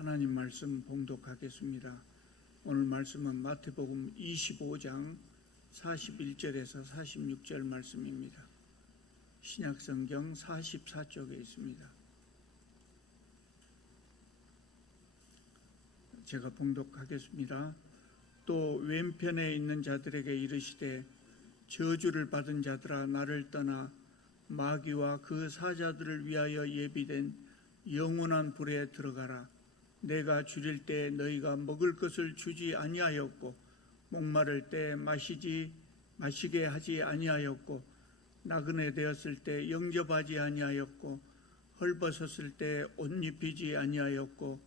하나님 말씀 봉독하겠습니다. 오늘 말씀은 마태복음 25장 41절에서 46절 말씀입니다. 신약성경 44쪽에 있습니다. 제가 봉독하겠습니다. 또 왼편에 있는 자들에게 이르시되 저주를 받은 자들아 나를 떠나 마귀와 그 사자들을 위하여 예비된 영원한 불에 들어가라. 내가 줄일 때 너희가 먹을 것을 주지 아니하였고 목마를 때 마시게 하지 아니하였고 나그네 되었을 때 영접하지 아니하였고 헐벗었을 때 옷 입히지 아니하였고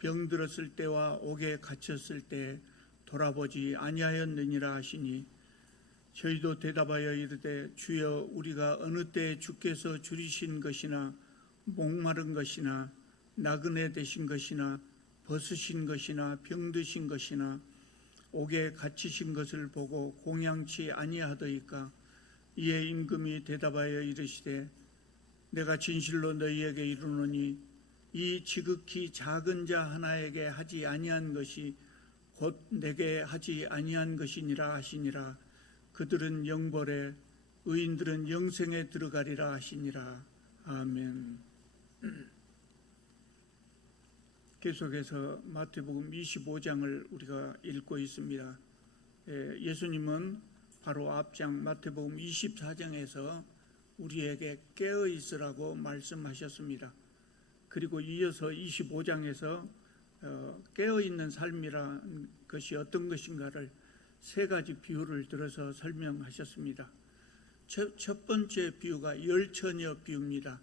병들었을 때와 옥에 갇혔을 때 돌아보지 아니하였느니라 하시니 저희도 대답하여 이르되 주여 우리가 어느 때 주께서 줄이신 것이나 목마른 것이나 나그네 되신 것이나 벗으신 것이나 병드신 것이나 옥에 갇히신 것을 보고 공양치 아니하더이까. 이에 임금이 대답하여 이르시되 내가 진실로 너희에게 이르노니 이 지극히 작은 자 하나에게 하지 아니한 것이 곧 내게 하지 아니한 것이니라 하시니라. 그들은 영벌에 의인들은 영생에 들어가리라 하시니라. 아멘. 계속해서 마태복음 25장을 우리가 읽고 있습니다. 예수님은 바로 앞장 마태복음 24장에서 우리에게 깨어 있으라고 말씀하셨습니다. 그리고 이어서 25장에서 깨어 있는 삶이란 것이 어떤 것인가를 세 가지 비유를 들어서 설명하셨습니다. 첫 번째 비유가 열처녀 비유입니다.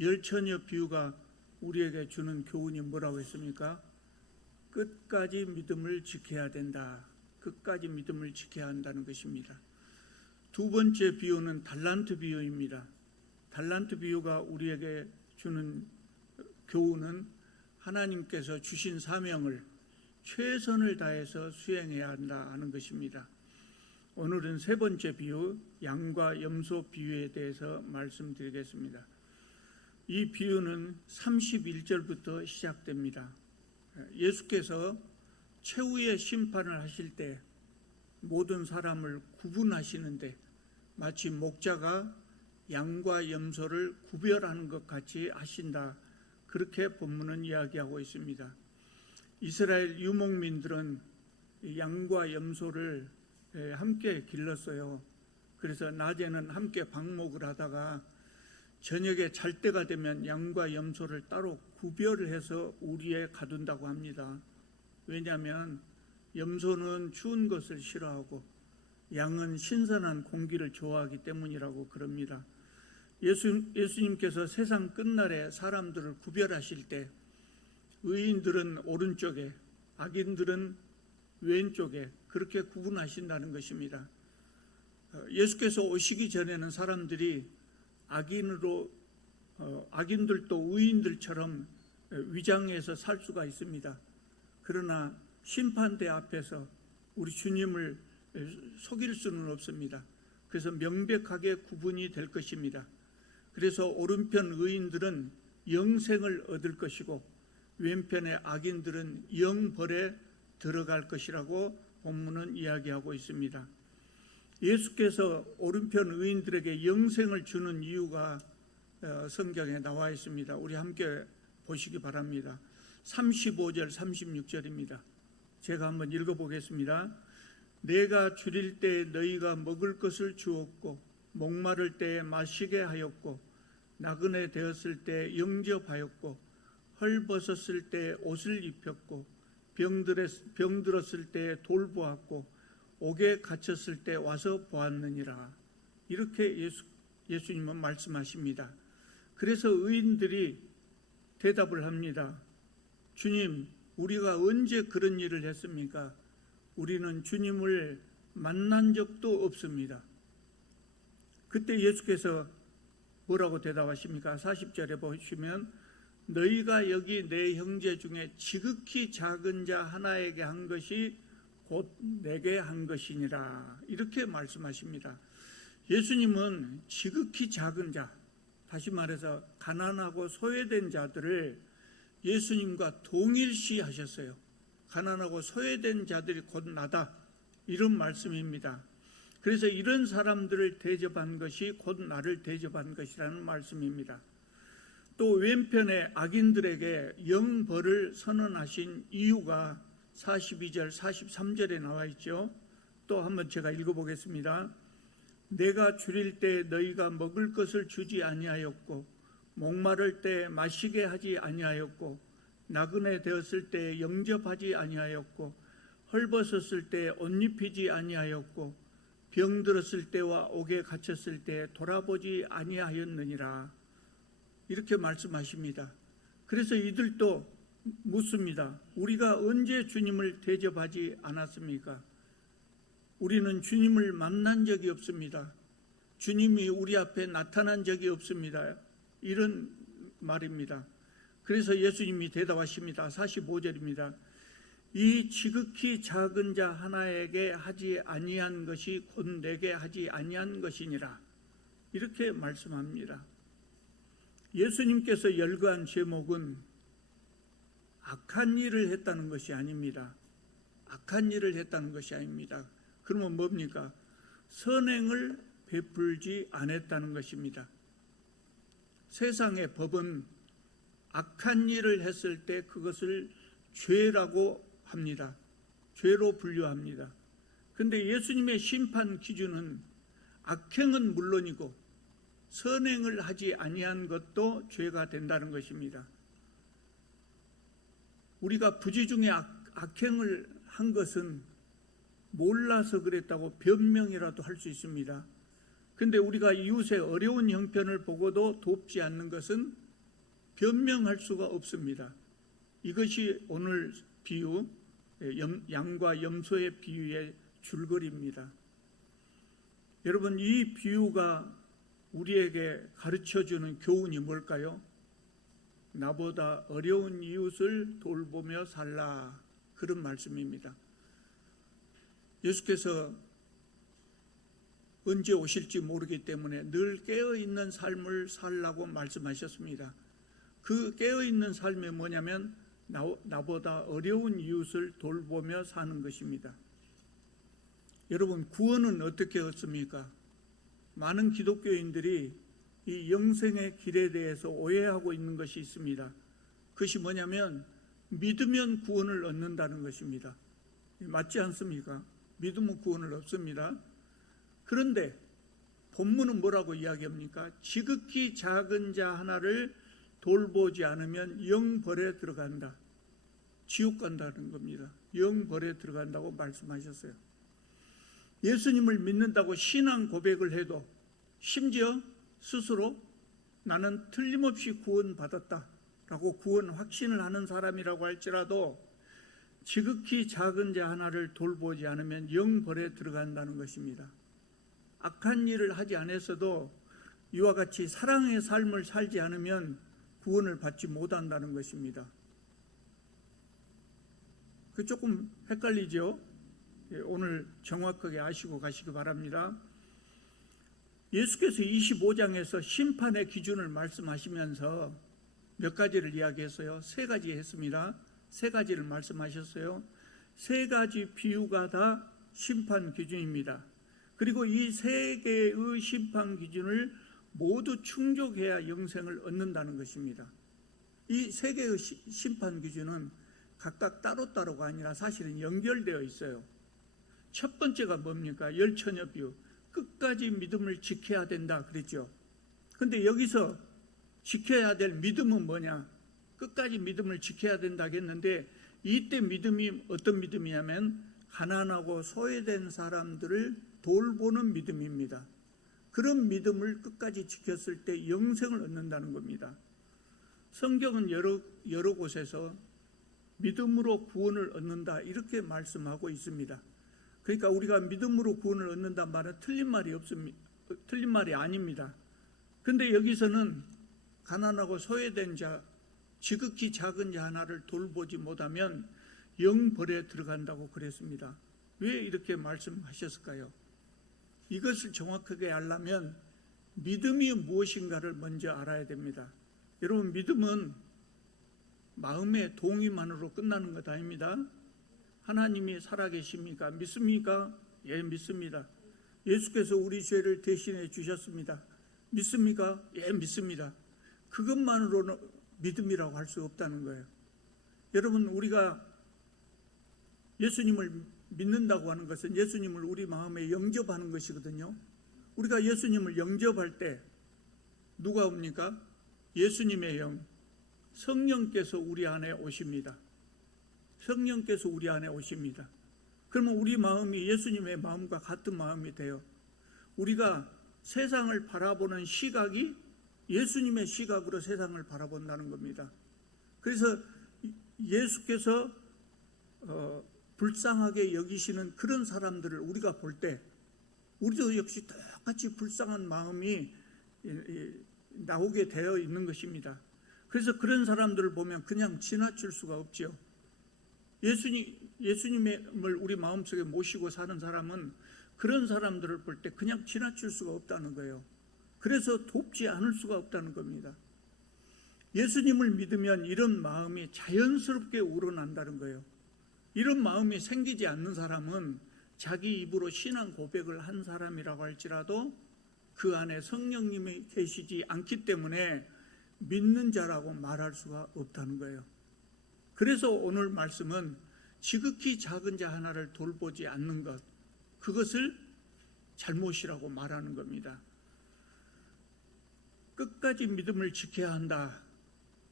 열처녀 비유가 우리에게 주는 교훈이 뭐라고 했습니까? 끝까지 믿음을 지켜야 된다. 끝까지 믿음을 지켜야 한다는 것입니다. 두 번째 비유는 달란트 비유입니다. 달란트 비유가 우리에게 주는 교훈은 하나님께서 주신 사명을 최선을 다해서 수행해야 한다 하는 것입니다. 오늘은 세 번째 비유, 양과 염소 비유에 대해서 말씀드리겠습니다. 이 비유는 31절부터 시작됩니다. 예수께서 최후의 심판을 하실 때 모든 사람을 구분하시는데 마치 목자가 양과 염소를 구별하는 것 같이 하신다. 그렇게 본문은 이야기하고 있습니다. 이스라엘 유목민들은 양과 염소를 함께 길렀어요. 그래서 낮에는 함께 방목을 하다가 저녁에 잘 때가 되면 양과 염소를 따로 구별을 해서 우리에 가둔다고 합니다. 왜냐하면 염소는 추운 것을 싫어하고 양은 신선한 공기를 좋아하기 때문이라고 그럽니다. 예수님께서 세상 끝날에 사람들을 구별하실 때 의인들은 오른쪽에 악인들은 왼쪽에 그렇게 구분하신다는 것입니다. 예수께서 오시기 전에는 사람들이 악인들도 의인들처럼 위장해서 살 수가 있습니다. 그러나 심판대 앞에서 우리 주님을 속일 수는 없습니다. 그래서 명백하게 구분이 될 것입니다. 그래서 오른편 의인들은 영생을 얻을 것이고 왼편의 악인들은 영벌에 들어갈 것이라고 본문은 이야기하고 있습니다. 예수께서 오른편 의인들에게 영생을 주는 이유가 성경에 나와 있습니다. 우리 함께 보시기 바랍니다. 35절 36절입니다. 제가 한번 읽어보겠습니다. 내가 줄일 때 너희가 먹을 것을 주었고 목마를 때 마시게 하였고 나그네 되었을 때 영접하였고 헐벗었을 때 옷을 입혔고 병들었을 때 돌보았고 옥에 갇혔을 때 와서 보았느니라. 이렇게 예수님은 말씀하십니다. 그래서 의인들이 대답을 합니다. 주님, 우리가 언제 그런 일을 했습니까? 우리는 주님을 만난 적도 없습니다. 그때 예수께서 뭐라고 대답하십니까? 40절에 보시면 너희가 여기 내 형제 중에 지극히 작은 자 하나에게 한 것이 곧 내게 한 것이니라. 이렇게 말씀하십니다. 예수님은 지극히 작은 자, 다시 말해서 가난하고 소외된 자들을 예수님과 동일시 하셨어요. 가난하고 소외된 자들이 곧 나다, 이런 말씀입니다. 그래서 이런 사람들을 대접한 것이 곧 나를 대접한 것이라는 말씀입니다. 또 왼편에 악인들에게 영벌을 선언하신 이유가 42절 43절에 나와 있죠. 또 한번 제가 읽어보겠습니다. 내가 줄일 때 너희가 먹을 것을 주지 아니하였고 목마를 때 마시게 하지 아니하였고 나그네 되었을 때 영접하지 아니하였고 헐벗었을 때 옷 입히지 아니하였고 병들었을 때와 옥에 갇혔을 때 돌아보지 아니하였느니라, 이렇게 말씀하십니다. 그래서 이들도 묻습니다. 우리가 언제 주님을 대접하지 않았습니까? 우리는 주님을 만난 적이 없습니다. 주님이 우리 앞에 나타난 적이 없습니다. 이런 말입니다. 그래서 예수님이 대답하십니다. 45절입니다. 이 지극히 작은 자 하나에게 하지 아니한 것이 곧 내게 하지 아니한 것이니라, 이렇게 말씀합니다. 예수님께서 열거한 제목은 악한 일을 했다는 것이 아닙니다. 악한 일을 했다는 것이 아닙니다. 그러면 뭡니까? 선행을 베풀지 않았다는 것입니다. 세상의 법은 악한 일을 했을 때 그것을 죄라고 합니다. 죄로 분류합니다. 그런데 예수님의 심판 기준은 악행은 물론이고 선행을 하지 아니한 것도 죄가 된다는 것입니다. 우리가 부지 중에 악행을 한 것은 몰라서 그랬다고 변명이라도 할 수 있습니다. 그런데 우리가 이웃의 어려운 형편을 보고도 돕지 않는 것은 변명할 수가 없습니다. 이것이 오늘 비유, 양과 염소의 비유의 줄거리입니다. 여러분, 이 비유가 우리에게 가르쳐주는 교훈이 뭘까요? 나보다 어려운 이웃을 돌보며 살라, 그런 말씀입니다. 예수께서 언제 오실지 모르기 때문에 늘 깨어있는 삶을 살라고 말씀하셨습니다. 그 깨어있는 삶이 뭐냐면 나보다 어려운 이웃을 돌보며 사는 것입니다. 여러분, 구원은 어떻게 얻습니까? 많은 기독교인들이 이 영생의 길에 대해서 오해하고 있는 것이 있습니다. 그것이 뭐냐면 믿으면 구원을 얻는다는 것입니다. 맞지 않습니까? 믿으면 구원을 얻습니다. 그런데 본문은 뭐라고 이야기합니까? 지극히 작은 자 하나를 돌보지 않으면 영벌에 들어간다, 지옥 간다는 겁니다. 영벌에 들어간다고 말씀하셨어요. 예수님을 믿는다고 신앙 고백을 해도, 심지어 스스로 나는 틀림없이 구원받았다 라고 구원 확신을 하는 사람이라고 할지라도 지극히 작은 자 하나를 돌보지 않으면 영벌에 들어간다는 것입니다. 악한 일을 하지 않았어도 이와 같이 사랑의 삶을 살지 않으면 구원을 받지 못한다는 것입니다. 그 조금 헷갈리죠? 오늘 정확하게 아시고 가시기 바랍니다. 예수께서 25장에서 심판의 기준을 말씀하시면서 몇 가지를 이야기했어요. 세 가지 했습니다. 세 가지를 말씀하셨어요. 세 가지 비유가 다 심판 기준입니다. 그리고 이 세 개의 심판 기준을 모두 충족해야 영생을 얻는다는 것입니다. 이 세 개의 심판 기준은 각각 따로따로가 아니라 사실은 연결되어 있어요. 첫 번째가 뭡니까? 열처녀 비유. 끝까지 믿음을 지켜야 된다 그랬죠. 그런데 여기서 지켜야 될 믿음은 뭐냐? 끝까지 믿음을 지켜야 된다 했는데, 이때 믿음이 어떤 믿음이냐면 가난하고 소외된 사람들을 돌보는 믿음입니다. 그런 믿음을 끝까지 지켰을 때 영생을 얻는다는 겁니다. 성경은 여러 곳에서 믿음으로 구원을 얻는다 이렇게 말씀하고 있습니다. 그러니까 우리가 믿음으로 구원을 얻는다는 말은 틀린 말이 아닙니다. 그런데 여기서는 가난하고 소외된 자, 지극히 작은 자 하나를 돌보지 못하면 영벌에 들어간다고 그랬습니다. 왜 이렇게 말씀하셨을까요? 이것을 정확하게 알려면 믿음이 무엇인가를 먼저 알아야 됩니다. 여러분, 믿음은 마음의 동의만으로 끝나는 것 아닙니다. 하나님이 살아계십니까? 믿습니까? 예, 믿습니다. 예수께서 우리 죄를 대신해 주셨습니다. 믿습니까? 예, 믿습니다. 그것만으로는 믿음이라고 할 수 없다는 거예요. 여러분, 우리가 예수님을 믿는다고 하는 것은 예수님을 우리 마음에 영접하는 것이거든요. 우리가 예수님을 영접할 때 누가 옵니까? 예수님의 영, 성령께서 우리 안에 오십니다. 성령께서 우리 안에 오십니다. 그러면 우리 마음이 예수님의 마음과 같은 마음이 돼요. 우리가 세상을 바라보는 시각이 예수님의 시각으로 세상을 바라본다는 겁니다. 그래서 예수께서 불쌍하게 여기시는 그런 사람들을 우리가 볼 때 우리도 역시 똑같이 불쌍한 마음이 나오게 되어 있는 것입니다. 그래서 그런 사람들을 보면 그냥 지나칠 수가 없죠. 예수님을 우리 마음속에 모시고 사는 사람은 그런 사람들을 볼 때 그냥 지나칠 수가 없다는 거예요. 그래서 돕지 않을 수가 없다는 겁니다. 예수님을 믿으면 이런 마음이 자연스럽게 우러난다는 거예요. 이런 마음이 생기지 않는 사람은 자기 입으로 신앙 고백을 한 사람이라고 할지라도 그 안에 성령님이 계시지 않기 때문에 믿는 자라고 말할 수가 없다는 거예요. 그래서 오늘 말씀은 지극히 작은 자 하나를 돌보지 않는 것, 그것을 잘못이라고 말하는 겁니다. 끝까지 믿음을 지켜야 한다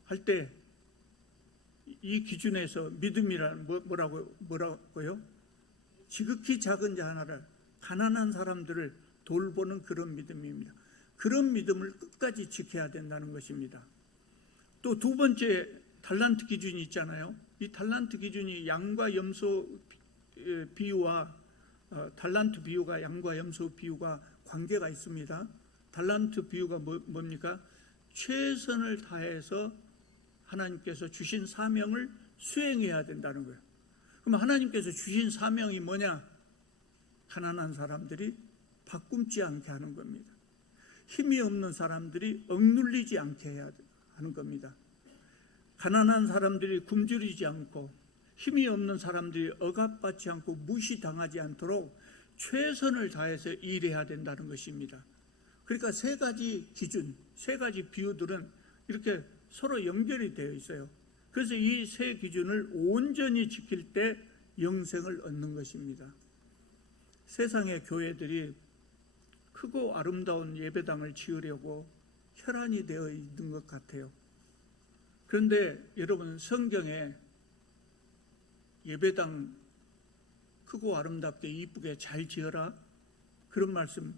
할 때 이 기준에서 믿음이란 뭐라고요? 지극히 작은 자 하나를, 가난한 사람들을 돌보는 그런 믿음입니다. 그런 믿음을 끝까지 지켜야 된다는 것입니다. 또 두 번째 달란트 기준이 있잖아요. 이 달란트 기준이 양과 염소 비유와 달란트 비유가 양과 염소 비유가 관계가 있습니다. 달란트 비유가 뭡니까? 최선을 다해서 하나님께서 주신 사명을 수행해야 된다는 거예요. 그럼 하나님께서 주신 사명이 뭐냐? 가난한 사람들이 바꿈지 않게 하는 겁니다. 힘이 없는 사람들이 억눌리지 않게 해야 하는 겁니다. 가난한 사람들이 굶주리지 않고 힘이 없는 사람들이 억압받지 않고 무시당하지 않도록 최선을 다해서 일해야 된다는 것입니다. 그러니까 세 가지 기준, 세 가지 비유들은 이렇게 서로 연결이 되어 있어요. 그래서 이 세 기준을 온전히 지킬 때 영생을 얻는 것입니다. 세상의 교회들이 크고 아름다운 예배당을 지으려고 혈안이 되어 있는 것 같아요. 그런데 여러분, 성경에 예배당 크고 아름답게 이쁘게 잘 지어라 그런 말씀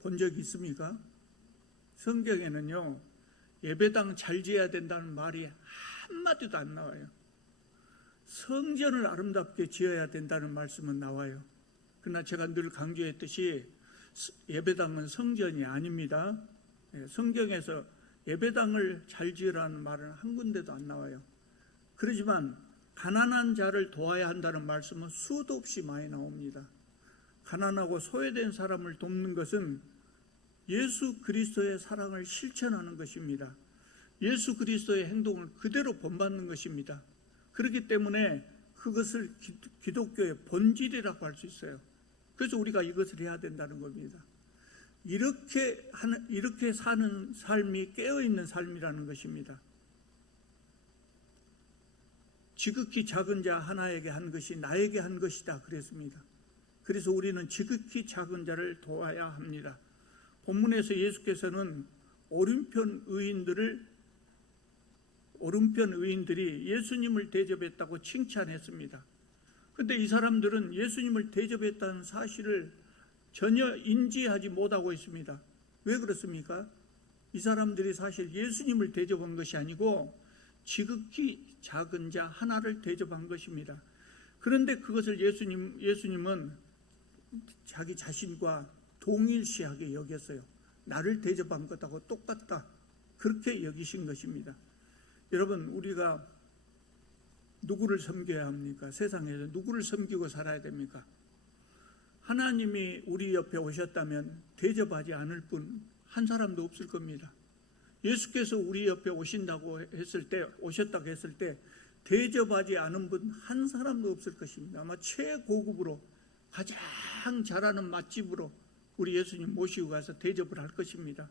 본 적이 있습니까? 성경에는요, 예배당 잘 지어야 된다는 말이 한마디도 안 나와요. 성전을 아름답게 지어야 된다는 말씀은 나와요. 그러나 제가 늘 강조했듯이 예배당은 성전이 아닙니다. 성경에서 예배당을 잘 지으라는 말은 한 군데도 안 나와요. 그렇지만 가난한 자를 도와야 한다는 말씀은 수도 없이 많이 나옵니다. 가난하고 소외된 사람을 돕는 것은 예수 그리스도의 사랑을 실천하는 것입니다. 예수 그리스도의 행동을 그대로 본받는 것입니다. 그렇기 때문에 그것을 기독교의 본질이라고 할 수 있어요. 그래서 우리가 이것을 해야 된다는 겁니다. 이렇게 사는 삶이 깨어있는 삶이라는 것입니다. 지극히 작은 자 하나에게 한 것이 나에게 한 것이다 그랬습니다. 그래서 우리는 지극히 작은 자를 도와야 합니다. 본문에서 예수께서는 오른편 의인들이 예수님을 대접했다고 칭찬했습니다. 그런데 이 사람들은 예수님을 대접했다는 사실을 전혀 인지하지 못하고 있습니다. 왜 그렇습니까? 이 사람들이 사실 예수님을 대접한 것이 아니고 지극히 작은 자 하나를 대접한 것입니다. 그런데 그것을 예수님은 자기 자신과 동일시하게 여겼어요. 나를 대접한 것하고 똑같다, 그렇게 여기신 것입니다. 여러분, 우리가 누구를 섬겨야 합니까? 세상에서 누구를 섬기고 살아야 됩니까? 하나님이 우리 옆에 오셨다면 대접하지 않을 분 한 사람도 없을 겁니다. 예수께서 우리 옆에 오신다고 했을 때, 오셨다고 했을 때 대접하지 않은 분 한 사람도 없을 것입니다. 아마 최고급으로 가장 잘하는 맛집으로 우리 예수님 모시고 가서 대접을 할 것입니다.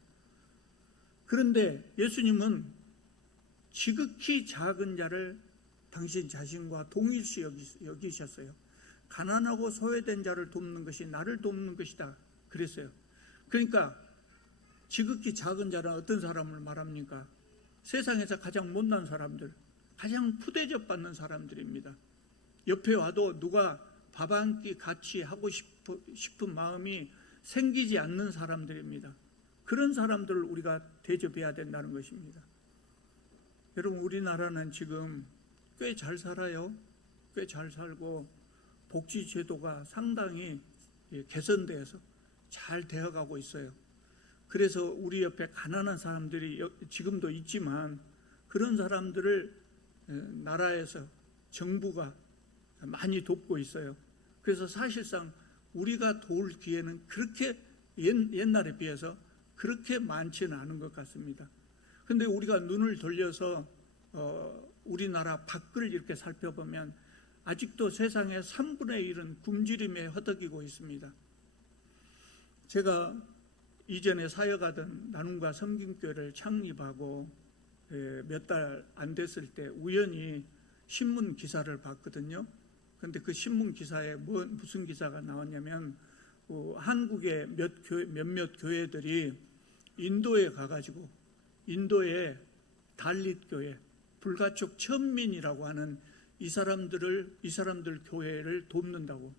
그런데 예수님은 지극히 작은 자를 당신 자신과 동일시 여기셨어요. 가난하고 소외된 자를 돕는 것이 나를 돕는 것이다 그랬어요. 그러니까 지극히 작은 자는 어떤 사람을 말합니까? 세상에서 가장 못난 사람들, 가장 푸대접 받는 사람들입니다. 옆에 와도 누가 밥 한 끼 같이 하고 싶은 마음이 생기지 않는 사람들입니다. 그런 사람들을 우리가 대접해야 된다는 것입니다. 여러분, 우리나라는 지금 꽤 잘 살아요. 꽤 잘 살고 복지제도가 상당히 개선돼서 잘 되어가고 있어요. 그래서 우리 옆에 가난한 사람들이 지금도 있지만 그런 사람들을 나라에서 정부가 많이 돕고 있어요. 그래서 사실상 우리가 도울 기회는 그렇게 옛날에 비해서 그렇게 많지는 않은 것 같습니다. 그런데 우리가 눈을 돌려서 우리나라 밖을 이렇게 살펴보면 아직도 세상의 3분의 1은 굶주림에 허덕이고 있습니다. 제가 이전에 사역하던 나눔과 섬김교회를 창립하고 몇 달 안 됐을 때 우연히 신문 기사를 봤거든요. 그런데 그 신문 기사에 무슨 기사가 나왔냐면 한국의 몇몇 교회들이 인도에 가가지고 인도의 달릿 교회, 불가촉 천민이라고 하는 이 사람들 교회를 돕는다고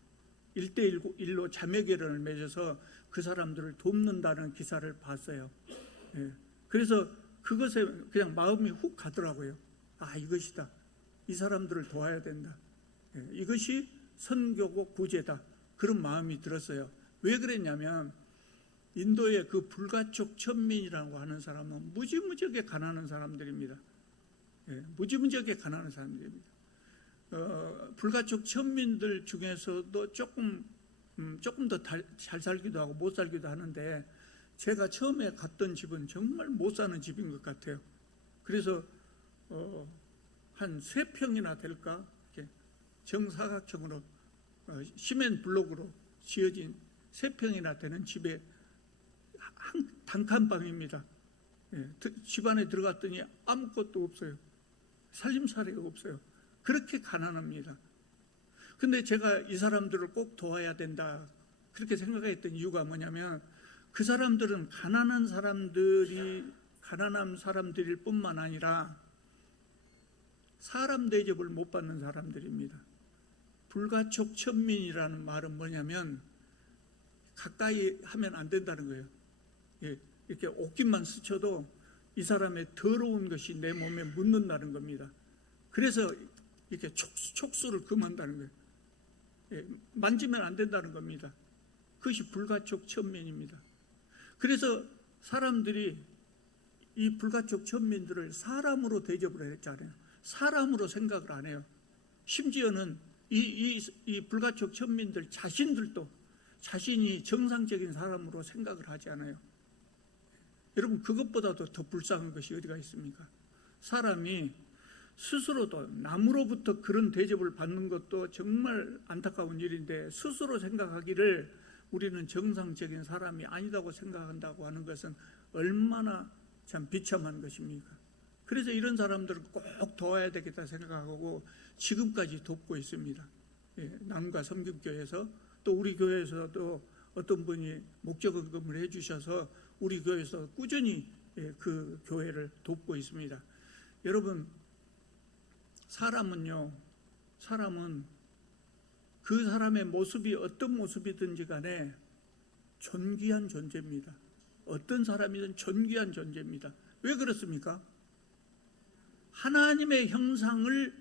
1대1로 자매결연을 맺어서 그 사람들을 돕는다는 기사를 봤어요. 그래서 그것에 그냥 마음이 훅 가더라고요. 아, 이것이다. 이 사람들을 도와야 된다. 이것이 선교고 구제다. 그런 마음이 들었어요. 왜 그랬냐면 인도의 그 불가촉 천민이라고 하는 사람은 무지무지하게 가난한 사람들입니다. 무지무지하게 가난한 사람들입니다. 불가촉 천민들 중에서도 조금 더 잘 살기도 하고 못 살기도 하는데 제가 처음에 갔던 집은 정말 못 사는 집인 것 같아요. 그래서 한 3평이나 될까? 이렇게 정사각형으로 시멘 블록으로 지어진 3평이나 되는 집에 한 단칸방입니다. 집 안에 들어갔더니 아무것도 없어요. 살림살이가 없어요. 그렇게 가난합니다. 근데 제가 이 사람들을 꼭 도와야 된다 그렇게 생각했던 이유가 뭐냐면 그 사람들은 가난한 사람들일 뿐만 아니라 사람 대접을 못 받는 사람들입니다. 불가촉 천민이라는 말은 뭐냐면 가까이 하면 안 된다는 거예요. 이렇게 옷깃만 스쳐도 이 사람의 더러운 것이 내 몸에 묻는다는 겁니다. 그래서 이렇게 촉수를 금한다는 거예요. 만지면 안 된다는 겁니다. 그것이 불가촉 천민입니다. 그래서 사람들이 이 불가촉 천민들을 사람으로 대접을 했잖아요. 사람으로 생각을 안 해요. 심지어는 이 불가촉 천민들 자신들도 자신이 정상적인 사람으로 생각을 하지 않아요. 여러분, 그것보다도 더 불쌍한 것이 어디가 있습니까? 사람이 스스로도 남으로부터 그런 대접을 받는 것도 정말 안타까운 일인데 스스로 생각하기를 우리는 정상적인 사람이 아니다고 생각한다고 하는 것은 얼마나 참 비참한 것입니까? 그래서 이런 사람들을 꼭 도와야 되겠다 생각하고 지금까지 돕고 있습니다. 나눔과 섬김교회에서 또 우리 교회에서도 어떤 분이 목적금을 해주셔서 우리 교회에서 꾸준히 그 교회를 돕고 있습니다. 여러분, 사람은 그 사람의 모습이 어떤 모습이든지 간에 존귀한 존재입니다. 어떤 사람이든 존귀한 존재입니다. 왜 그렇습니까? 하나님의 형상을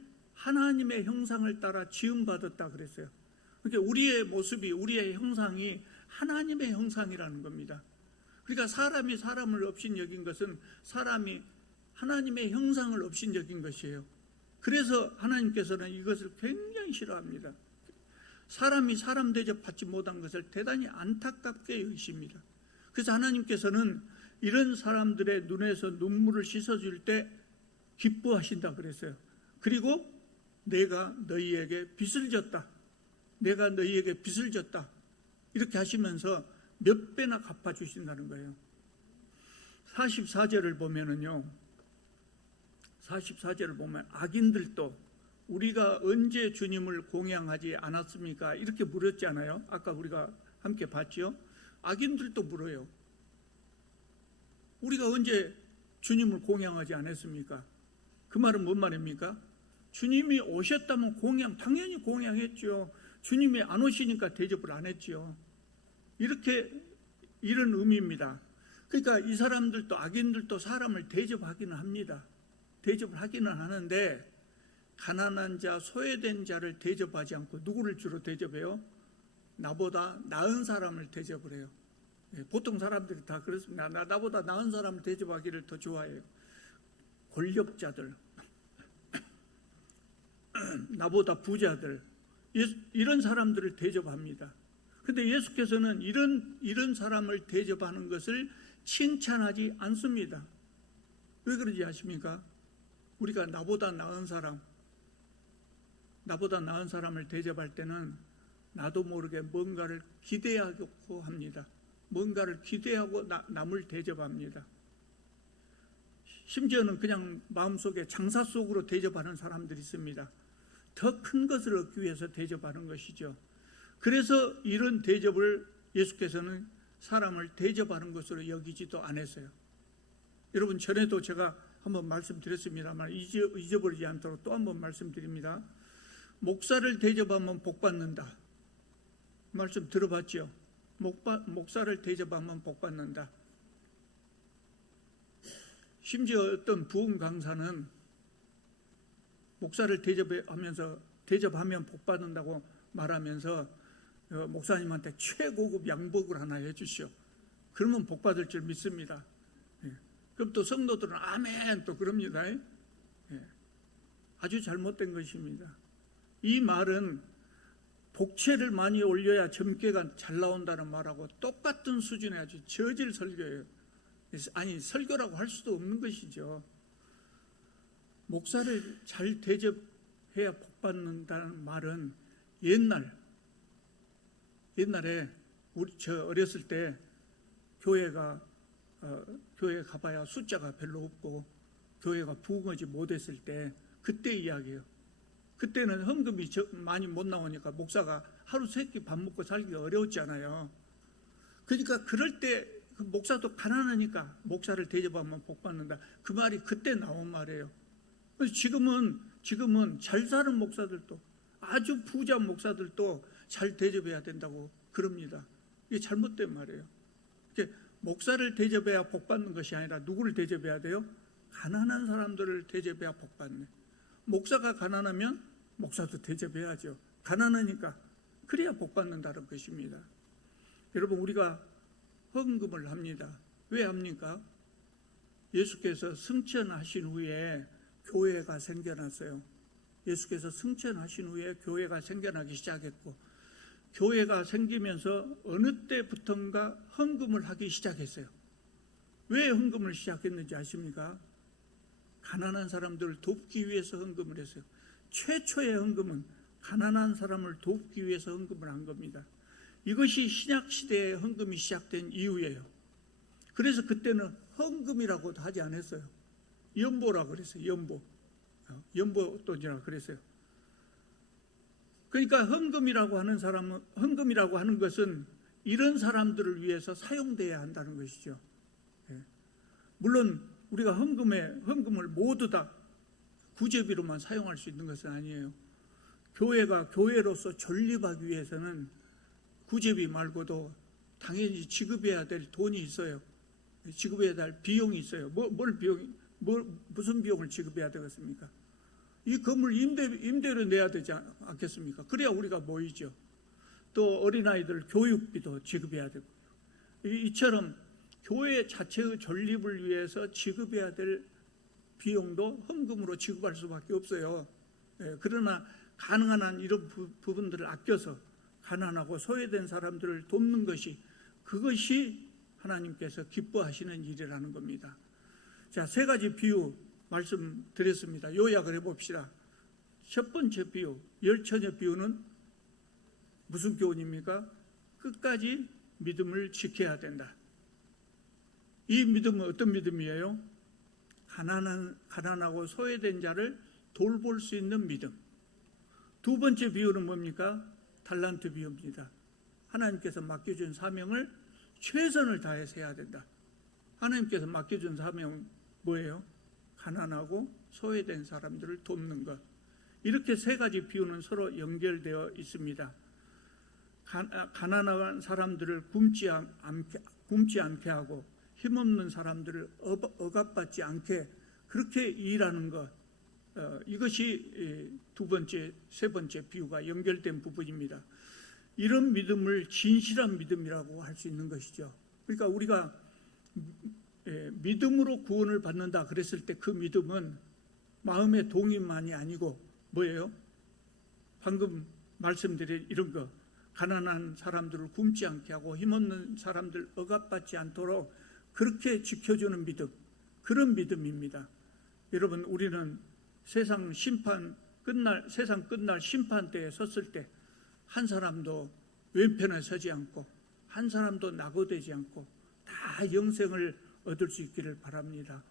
따라 지음받았다 그랬어요. 그러니까 우리의 모습이, 우리의 형상이 하나님의 형상이라는 겁니다. 그러니까 사람이 사람을 업신여긴 것은 사람이 하나님의 형상을 업신여긴 것이에요. 그래서 하나님께서는 이것을 굉장히 싫어합니다. 사람이 사람 대접 받지 못한 것을 대단히 안타깝게 여기십니다. 그래서 하나님께서는 이런 사람들의 눈에서 눈물을 씻어줄 때 기뻐하신다 그랬어요. 그리고 내가 너희에게 빚을 졌다. 내가 너희에게 빚을 졌다. 이렇게 하시면서 몇 배나 갚아주신다는 거예요. 44절을 보면은요, 44절을 보면 악인들도 우리가 언제 주님을 공양하지 않았습니까? 이렇게 물었잖아요. 아까 우리가 함께 봤죠. 악인들도 물어요. 우리가 언제 주님을 공양하지 않았습니까? 그 말은 뭔 말입니까? 주님이 오셨다면 당연히 공양했죠. 주님이 안 오시니까 대접을 안 했죠. 이런 의미입니다. 그러니까 이 사람들도, 악인들도 사람을 대접하기는 합니다. 대접을 하기는 하는데 가난한 자, 소외된 자를 대접하지 않고 누구를 주로 대접해요? 나보다 나은 사람을 대접을 해요. 보통 사람들이 다 그렇습니다. 나보다 나은 사람을 대접하기를 더 좋아해요. 권력자들, 나보다 부자들, 이런 사람들을 대접합니다. 그런데 예수께서는 이런 사람을 대접하는 것을 칭찬하지 않습니다. 왜 그러지 아십니까? 우리가 나보다 나은 사람을 대접할 때는 나도 모르게 뭔가를 기대하고 합니다. 뭔가를 기대하고 남을 대접합니다. 심지어는 그냥 마음속에 장사 속으로 대접하는 사람들이 있습니다. 더 큰 것을 얻기 위해서 대접하는 것이죠. 그래서 이런 대접을 예수께서는 사람을 대접하는 것으로 여기지도 않았어요. 여러분, 전에도 제가 한번 말씀드렸습니다만 잊어버리지 않도록 또 한번 말씀드립니다. 목사를 대접하면 복받는다. 말씀 들어봤죠? 목사를 대접하면 복받는다. 심지어 어떤 부흥 강사는 목사를 대접하면 복받는다고 말하면서 목사님한테 최고급 양복을 하나 해주시오. 그러면 복받을 줄 믿습니다. 그럼 또 성도들은 아멘 또 그럽니다. 아주 잘못된 것입니다. 이 말은 복채를 많이 올려야 점괘가 잘 나온다는 말하고 똑같은 수준의 아주 저질 설교예요. 아니, 설교라고 할 수도 없는 것이죠. 목사를 잘 대접해야 복받는다는 말은 옛날에 저 어렸을 때 교회에 가봐야 숫자가 별로 없고 교회가 부흥하지 못했을 때 그때 이야기예요. 그때는 헌금이 많이 못 나오니까 목사가 하루 세 끼 밥 먹고 살기가 어려웠잖아요. 그러니까 그럴 때 그 목사도 가난하니까 목사를 대접하면 복받는다. 그 말이 그때 나온 말이에요. 그래서 지금은 잘 사는 목사들도, 아주 부자 목사들도 잘 대접해야 된다고 그럽니다. 이게 잘못된 말이에요. 목사를 대접해야 복받는 것이 아니라 누구를 대접해야 돼요? 가난한 사람들을 대접해야 복받네. 목사가 가난하면 목사도 대접해야죠. 가난하니까. 그래야 복받는다는 것입니다. 여러분, 우리가 헌금을 합니다. 왜 합니까? 예수께서 승천하신 후에 교회가 생겨났어요. 예수께서 승천하신 후에 교회가 생겨나기 시작했고, 교회가 생기면서 어느 때부턴가 헌금을 하기 시작했어요. 왜 헌금을 시작했는지 아십니까? 가난한 사람들을 돕기 위해서 헌금을 했어요. 최초의 헌금은 가난한 사람을 돕기 위해서 헌금을 한 겁니다. 이것이 신약시대에 헌금이 시작된 이유예요. 그래서 그때는 헌금이라고도 하지 않았어요. 연보라 그랬어요. 연보돈이라고 그랬어요. 그러니까 헌금이라고 하는 것은 이런 사람들을 위해서 사용돼야 한다는 것이죠. 물론 우리가 헌금을 모두 다 구제비로만 사용할 수 있는 것은 아니에요. 교회가 교회로서 존립하기 위해서는 구제비 말고도 당연히 지급해야 될 돈이 있어요. 지급해야 될 비용이 있어요. 무슨 비용을 지급해야 되겠습니까? 이 건물 임대료 내야 되지 않겠습니까? 그래야 우리가 모이죠. 또 어린아이들 교육비도 지급해야 되고요. 이처럼 교회 자체의 존립을 위해서 지급해야 될 비용도 헌금으로 지급할 수밖에 없어요. 그러나 가능한 한 이런 부분들을 아껴서 가난하고 소외된 사람들을 돕는 것이, 그것이 하나님께서 기뻐하시는 일이라는 겁니다. 자, 세 가지 비유 말씀드렸습니다. 요약을 해봅시다. 첫 번째 비유, 열처녀 비유는 무슨 교훈입니까? 끝까지 믿음을 지켜야 된다. 이 믿음은 어떤 믿음이에요? 가난하고 소외된 자를 돌볼 수 있는 믿음. 두 번째 비유는 뭡니까? 달란트 비유입니다. 하나님께서 맡겨준 사명을 최선을 다해서 해야 된다. 하나님께서 맡겨준 사명 뭐예요? 가난하고 소외된 사람들을 돕는 것. 이렇게 세 가지 비유는 서로 연결되어 있습니다. 가난한 사람들을 굶지 않게 하고 힘없는 사람들을 억압받지 않게 그렇게 일하는 것, 이것이 두 번째, 세 번째 비유가 연결된 부분입니다. 이런 믿음을 진실한 믿음이라고 할 수 있는 것이죠. 그러니까 우리가 믿음으로 구원을 받는다 그랬을 때 그 믿음은 마음의 동의만이 아니고 뭐예요? 방금 말씀드린 이런 거, 가난한 사람들을 굶지 않게 하고 힘없는 사람들 억압받지 않도록 그렇게 지켜주는 믿음, 그런 믿음입니다. 여러분, 우리는 세상 끝날 심판 때에 섰을 때 한 사람도 왼편에 서지 않고 한 사람도 낙오되지 않고 다 영생을 얻을 수 있기를 바랍니다.